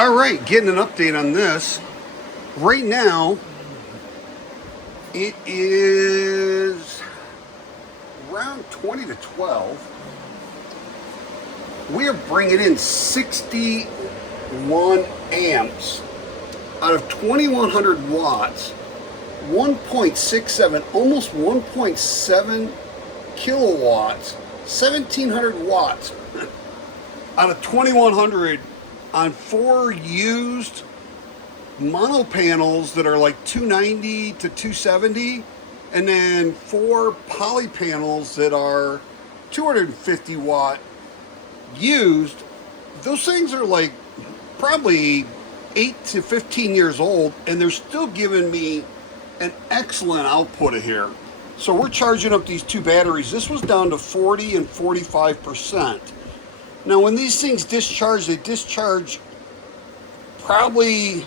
All right, getting an update on this. Right now, it is around 20 to 12. We are bringing in 61 amps out of 2100 watts, 1.67, almost 1.7 kilowatts, 1700 watts out of 2100 on 4 used mono panels that are like 290 to 270, and then 4 poly panels that are 250 watt used. Those things are like probably 8 to 15 years old, and they're still giving me an excellent output of here. So we're charging up these 2 batteries. This was down to 40 and 45%. Now when these things discharge, they discharge probably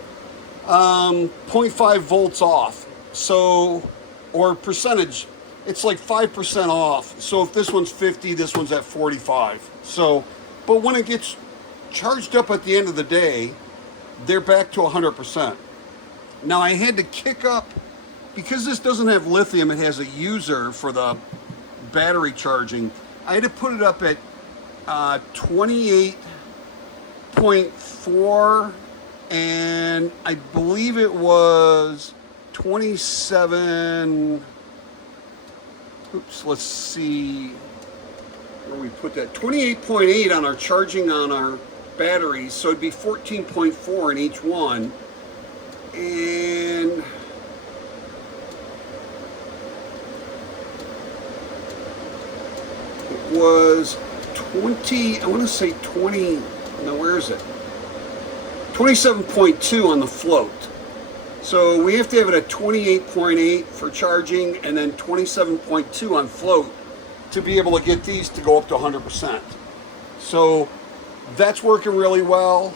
0.5 volts off. So, or percentage, it's like 5% off. So if this one's 50, this one's at 45. So, but when it gets charged up at the end of the day, they're back to 100%. Now I had to kick up, because this doesn't have lithium, it has a user for the battery charging. I had to put it up at 28.4, and I believe it was 27. Oops, let's see where we put that. 28.8 on our charging on our batteries, so it'd be 14.4 in each one. And it was 20, I want to say 20, no, where is it? 27.2 on the float. So we have to have it at 28.8 for charging, and then 27.2 on float to be able to get these to go up to 100%. So that's working really well.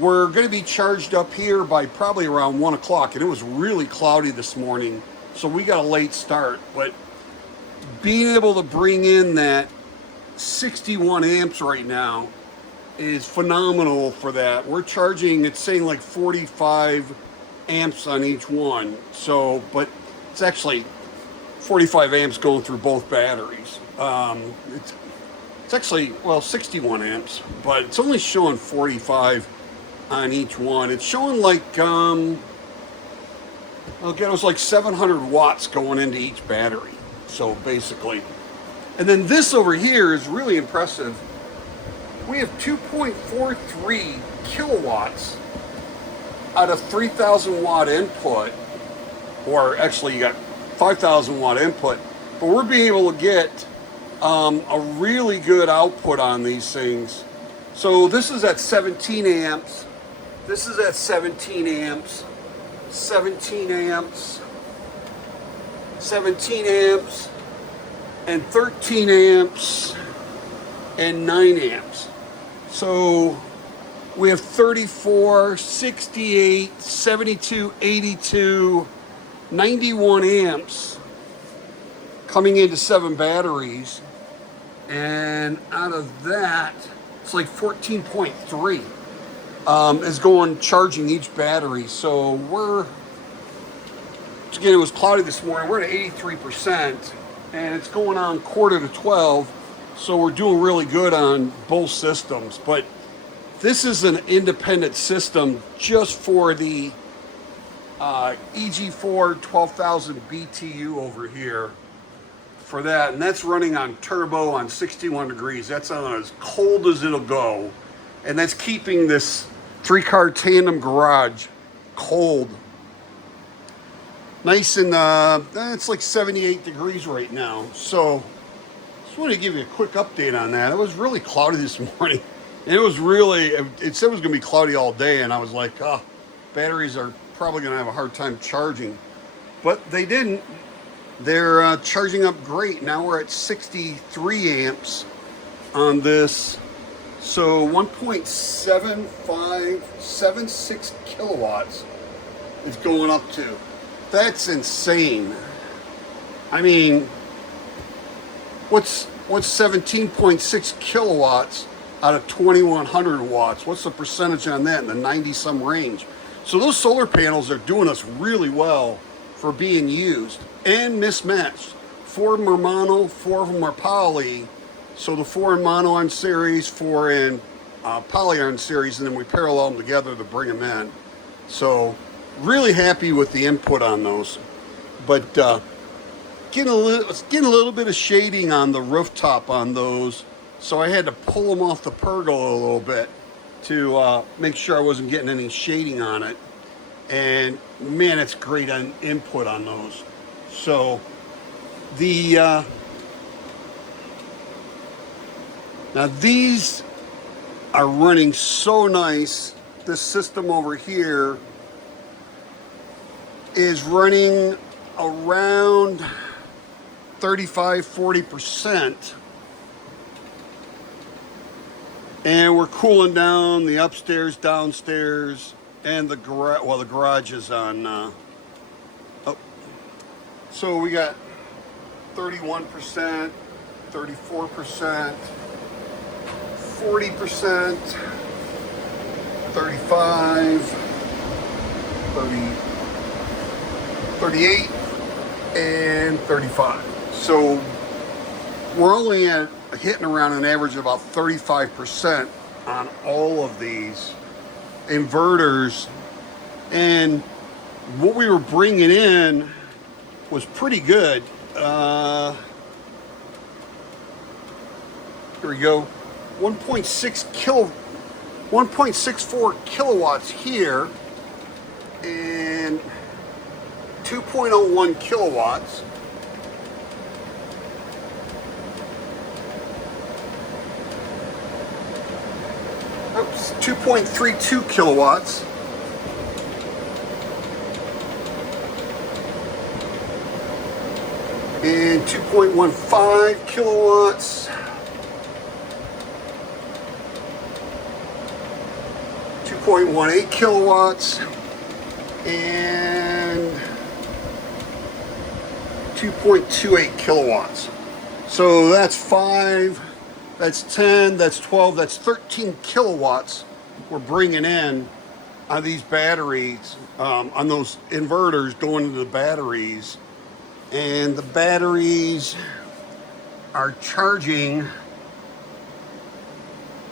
We're going to be charged up here by probably around 1 o'clock, and it was really cloudy this morning, so we got a late start. But being able to bring in that 61 amps right now is phenomenal for that. We're charging, it's saying like 45 amps on each one. So, but it's actually 45 amps going through both batteries. It's actually, well, 61 amps, but it's only showing 45 on each one. It's showing like, again, it was like 700 watts going into each battery. So basically, and then this over here is really impressive. We have 2.43 kilowatts out of 3,000 watt input, or actually you got 5,000 watt input, but we're being able to get a really good output on these things. So this is at 17 amps. This is at 17 amps, 17 amps, 17 amps, and 13 amps, and 9 amps. So we have 34, 68, 72, 82, 91 amps coming into 7 batteries. And out of that, it's like 14.3 is going charging each battery. So we're, again, it was cloudy this morning. We're at 83%, and it's going on 11:45. So we're doing really good on both systems. But this is an independent system just for the EG4 12,000 BTU over here for that. And that's running on turbo on 61 degrees. That's on as cold as it'll go. And that's keeping this 3-car tandem garage cold. Nice, and it's like 78 degrees right now. So just wanted to give you a quick update on that. It was really cloudy this morning. And it was really, it said it was going to be cloudy all day, and I was like, oh, batteries are probably going to have a hard time charging. But they didn't. They're charging up great. Now we're at 63 amps on this. So 1.7576 kilowatts is going up to. That's insane. I mean, what's 17.6 kilowatts out of 2100 watts. What's the percentage on that? In the 90 some range. So those solar panels are doing us really well for being used and mismatched. 4 of them are mono, 4 of them are poly. So the 4 in mono on series, 4 in poly on series, and then we parallel them together to bring them in. So really happy with the input on those. But getting a little bit of shading on the rooftop on those, so I had to pull them off the pergola a little bit to make sure I wasn't getting any shading on it. And man, it's great on input on those. So the now these are running so nice. This system over here is running around 35-40%, and we're cooling down the upstairs, downstairs, and the garage. Well, the garage is on oh, so we got 31%, 34%, 40%, 35, 30, 38, and 35. So we're only at hitting around an average of about 35% on all of these inverters, and what we were bringing in was pretty good. Here we go. 1.64 kilowatts here, and 2.01 kilowatts. Oops, 2.32 kilowatts. And 2.15 kilowatts. 2.18 kilowatts. And 2.28 kilowatts. So that's 5, that's 10, that's 12, that's 13 kilowatts we're bringing in on these batteries, on those inverters going into the batteries. And the batteries are charging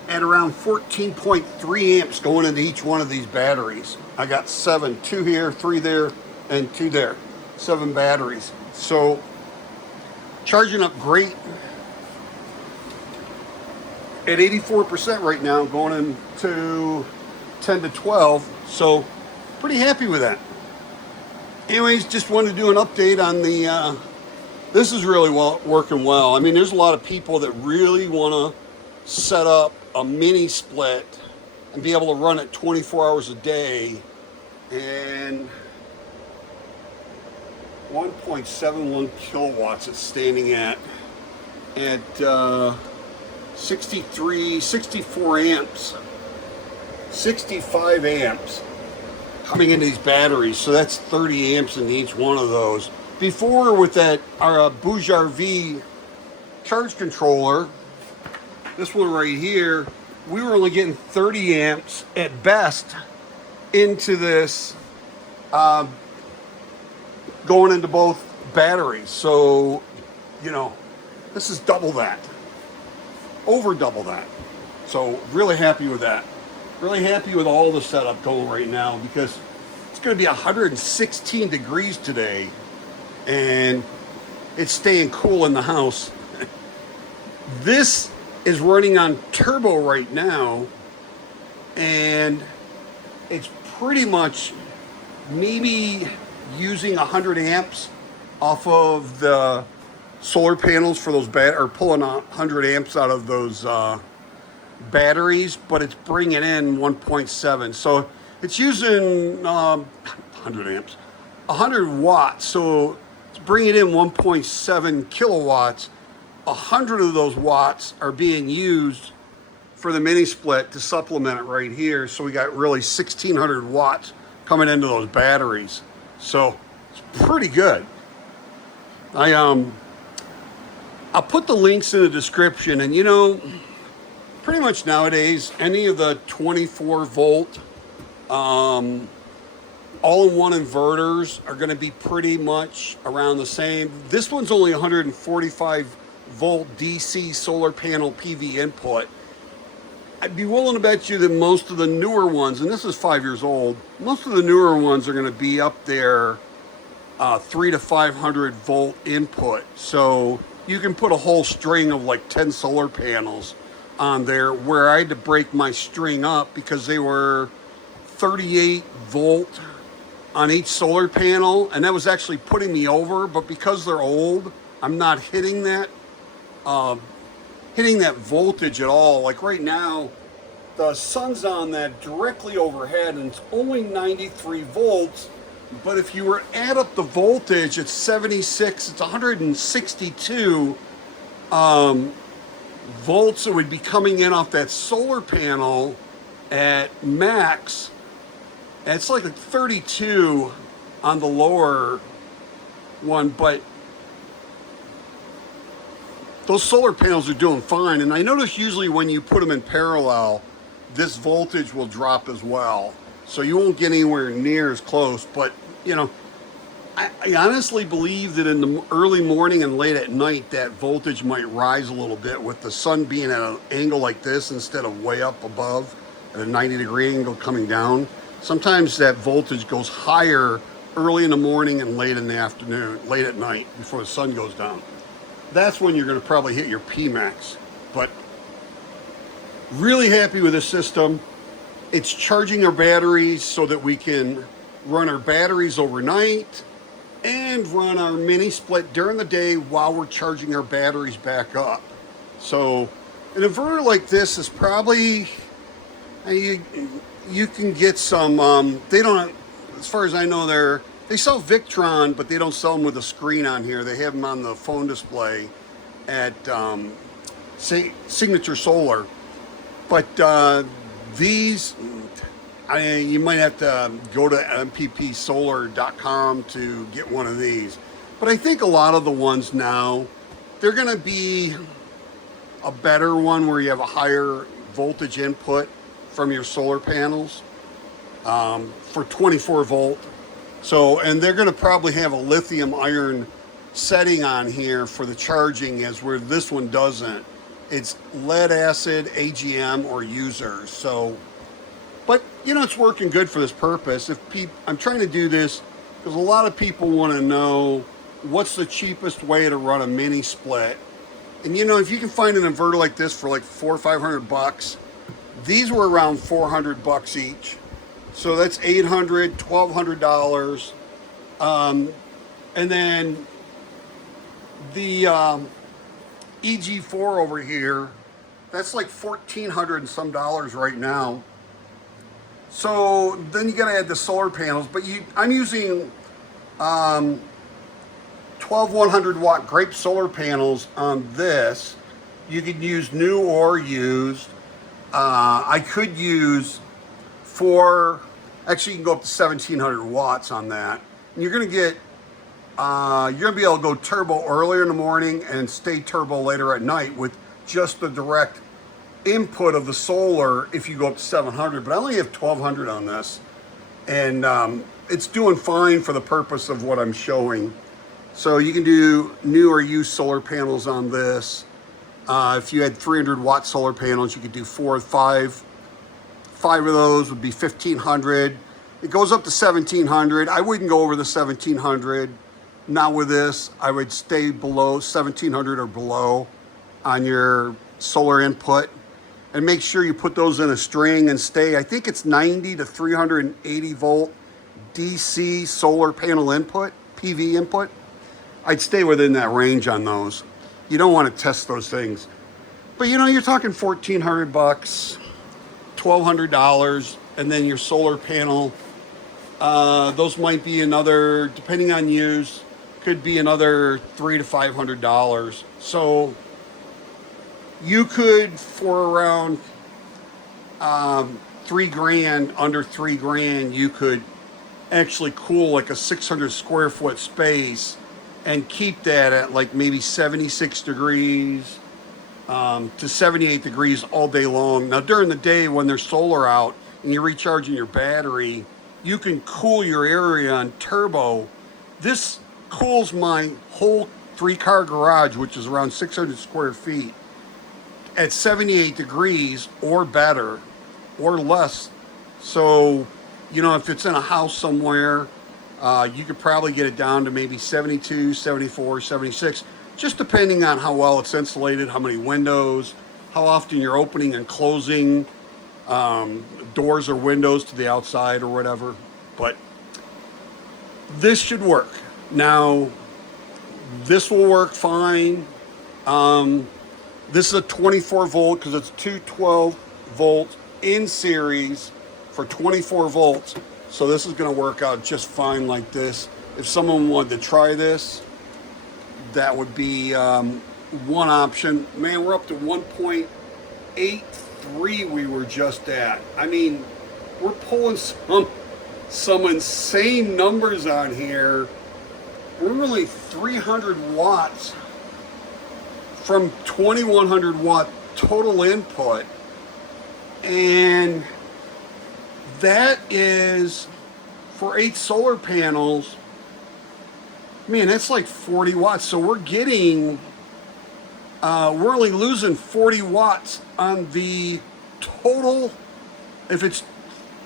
at around 14.3 amps going into each one of these batteries. I got 7, 2 here, 3 there, and 2 there. 7 batteries. So charging up great at 84% right now, going into 10 to 12. So pretty happy with that. Anyways, just wanted to do an update on the, this is really working well. I mean, there's a lot of people that really want to set up a mini split and be able to run it 24 hours a day. And 1.71 kilowatts it's standing at 64 amps, 65 amps coming into these batteries. So that's 30 amps in each one of those. Before, with that, our BOugeRV charge controller, this one right here, we were only getting 30 amps at best into this, going into both batteries. So, you know, this is double that, over double that. So really happy with that. Really happy with all the setup going right now, because it's going to be 116 degrees today and it's staying cool in the house. This is running on turbo right now, and it's pretty much maybe using 100 amps off of the solar panels for those or pulling 100 amps out of those batteries, but it's bringing in 1.7. So it's using 100 amps, 100 watts. So it's bringing in 1.7 kilowatts. 100 of those watts are being used for the mini split to supplement it right here. So we got really 1,600 watts coming into those batteries. So it's pretty good. I'll put the links in the description, and you know, pretty much nowadays, any of the 24 volt all-in-one inverters are going to be pretty much around the same. This one's only 145 volt DC solar panel PV input. I'd be willing to bet you that most of the newer ones, and this is 5 years old, most of the newer ones are going to be up there 300 to 500 volt input. So you can put a whole string of like 10 solar panels on there, where I had to break my string up because they were 38 volt on each solar panel, and that was actually putting me over. But because they're old, I'm not hitting that voltage at all. Like right now, the sun's on that directly overhead, and it's only 93 volts. But if you were to add up the voltage, it's 76, it's 162 volts that would be coming in off that solar panel at max. And it's like 32 on the lower one, but those solar panels are doing fine. And I notice usually when you put them in parallel, this voltage will drop as well. So you won't get anywhere near as close. But, you know, I honestly believe that in the early morning and late at night, that voltage might rise a little bit with the sun being at an angle like this instead of way up above at a 90-degree angle coming down. Sometimes that voltage goes higher early in the morning and late in the afternoon, late at night before the sun goes down. That's when you're going to probably hit your Pmax. But really happy with this system. It's charging our batteries so that we can run our batteries overnight and run our mini split during the day while we're charging our batteries back up. So an inverter like this is probably, you can get some, they don't, as far as I know, they sell Victron, but they don't sell them with a screen on here. They have them on the phone display at Signature Solar. But these, you might have to go to mppsolar.com to get one of these. But I think a lot of the ones now, they're going to be a better one where you have a higher voltage input from your solar panels for 24 volt. So, and they're going to probably have a lithium iron setting on here for the charging, as where this one doesn't. It's lead acid, AGM, or users. So, but you know, it's working good for this purpose. I'm trying to do this because a lot of people want to know what's the cheapest way to run a mini split. And you know, if you can find an inverter like this for like $400 or $500, these were around $400 each. So that's $800, $1,200. And then the EG4 over here, that's like $1,400 and some dollars right now. So then you got to add the solar panels, but I'm using 12 100 watt grape solar panels on this. You could use new or used. I could use actually you can go up to 1,700 watts on that. And you're gonna get, you're gonna be able to go turbo earlier in the morning and stay turbo later at night with just the direct input of the solar if you go up to 700. But I only have 1,200 on this. And it's doing fine for the purpose of what I'm showing. So you can do new or used solar panels on this. If you had 300 watt solar panels, you could do 4 or 5. 5 of those would be 1,500. It goes up to 1,700. I wouldn't go over the 1,700. Not with this. I would stay below 1,700 or below on your solar input. And make sure you put those in a string and stay, I think it's 90 to 380 volt DC solar panel input, PV input. I'd stay within that range on those. You don't want to test those things. But you know, you're talking $1,400, $1,200, and then your solar panel, those might be another, depending on use, could be another $300 to $500. So you could, for around $3,000, under $3,000, you could actually cool like a 600 square foot space and keep that at like maybe 76 degrees, to 78 degrees all day long. Now during the day when there's solar out and you're recharging your battery, you can cool your area on turbo. This cools my whole 3-car garage, which is around 600 square feet, at 78 degrees or better or less. So, you know, if it's in a house somewhere, you could probably get it down to maybe 72, 74, 76, just depending on how well it's insulated, how many windows, how often you're opening and closing doors or windows to the outside or whatever. But this should work. Now, this will work fine. This is a 24 volt because it's 212 volt in series for 24 volts. So this is going to work out just fine like this. If someone wanted to try this, that would be one option. Man, we're up to 1.83 we were just at. I mean, we're pulling some insane numbers on here. We're really 300 watts from 2100 watt total input. And that is for 8 solar panels. Man, that's like 40 watts. So we're getting, we're only losing 40 watts on the total. If it's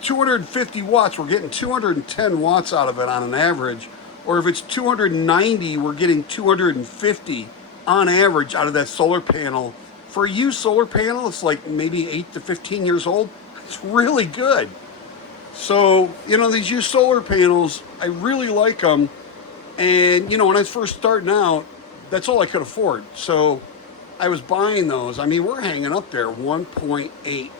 250 watts, we're getting 210 watts out of it on an average. Or if it's 290, we're getting 250 on average out of that solar panel. For a used solar panel, it's like maybe 8 to 15 years old. It's really good. So, you know, these used solar panels, I really like them. And, you know, when I was first starting out, that's all I could afford. So I was buying those. I mean, we're hanging up there, 1.8.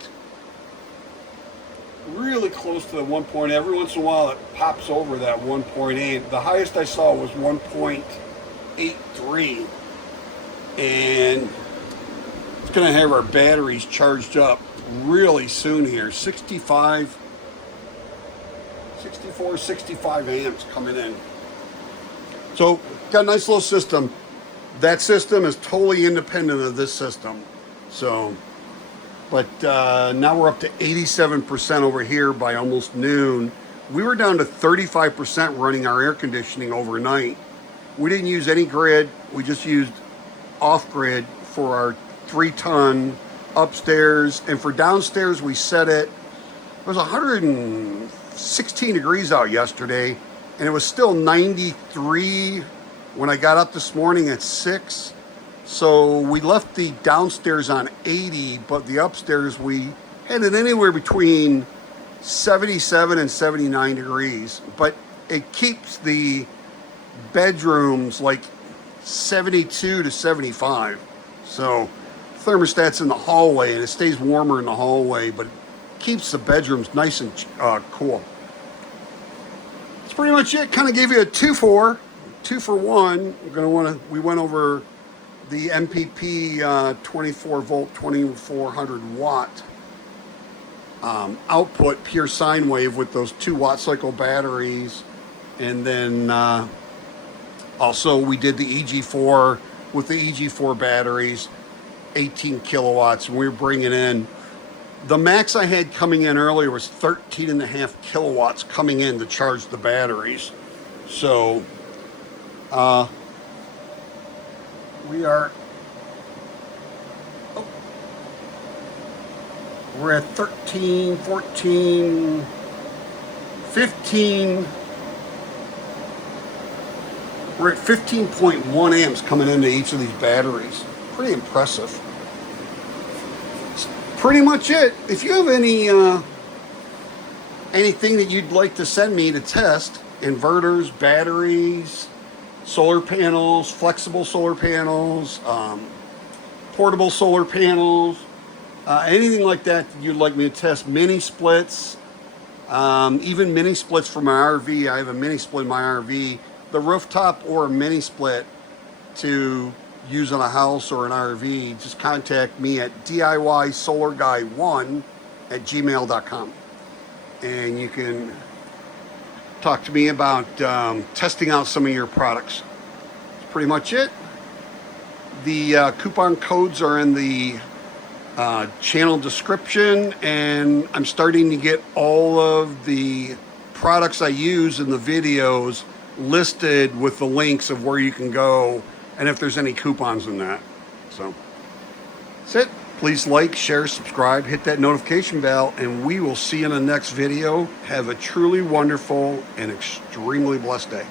Really close to the 1.8. Every once in a while it pops over that 1.8. The highest I saw was 1.83. And it's going to have our batteries charged up really soon here. 64, 65 amps coming in. So, got a nice little system. That system is totally independent of this system. So, but now we're up to 87% over here by almost noon. We were down to 35% running our air conditioning overnight. We didn't use any grid. We just used off-grid for our 3-ton upstairs. And for downstairs, we set it. It was 116 degrees out yesterday. And it was still 93 when I got up this morning at 6. So we left the downstairs on 80, but the upstairs we had it anywhere between 77 and 79 degrees. But it keeps the bedrooms like 72 to 75. So thermostat's in the hallway and it stays warmer in the hallway, but it keeps the bedrooms nice and cool. Pretty much it. Kind of gave you a 2 for 1. We went over the MPP 24 volt 2400 watt output pure sine wave with those 2 Wattcycle batteries, and then also we did the EG4 with the EG4 batteries, 18 kilowatts, and we were bringing in. The max I had coming in earlier was 13.5 kilowatts coming in to charge the batteries. So, we're at 13, 14, 15. We're at 15.1 amps coming into each of these batteries. Pretty impressive. Pretty much it. If you have any anything that you'd like to send me to test, inverters, batteries, solar panels, flexible solar panels, portable solar panels, anything like that you'd like me to test, mini splits, even mini splits for my RV. I have a mini split in my RV, the rooftop or a mini split to use on a house or an RV, just contact me at DIYSolarGuy1@gmail.com. And you can talk to me about testing out some of your products. That's pretty much it. The coupon codes are in the channel description, and I'm starting to get all of the products I use in the videos listed with the links of where you can go and if there's any coupons in that. So that's it. Please like, share, subscribe, hit that notification bell, and we will see you in the next video. Have a truly wonderful and extremely blessed day.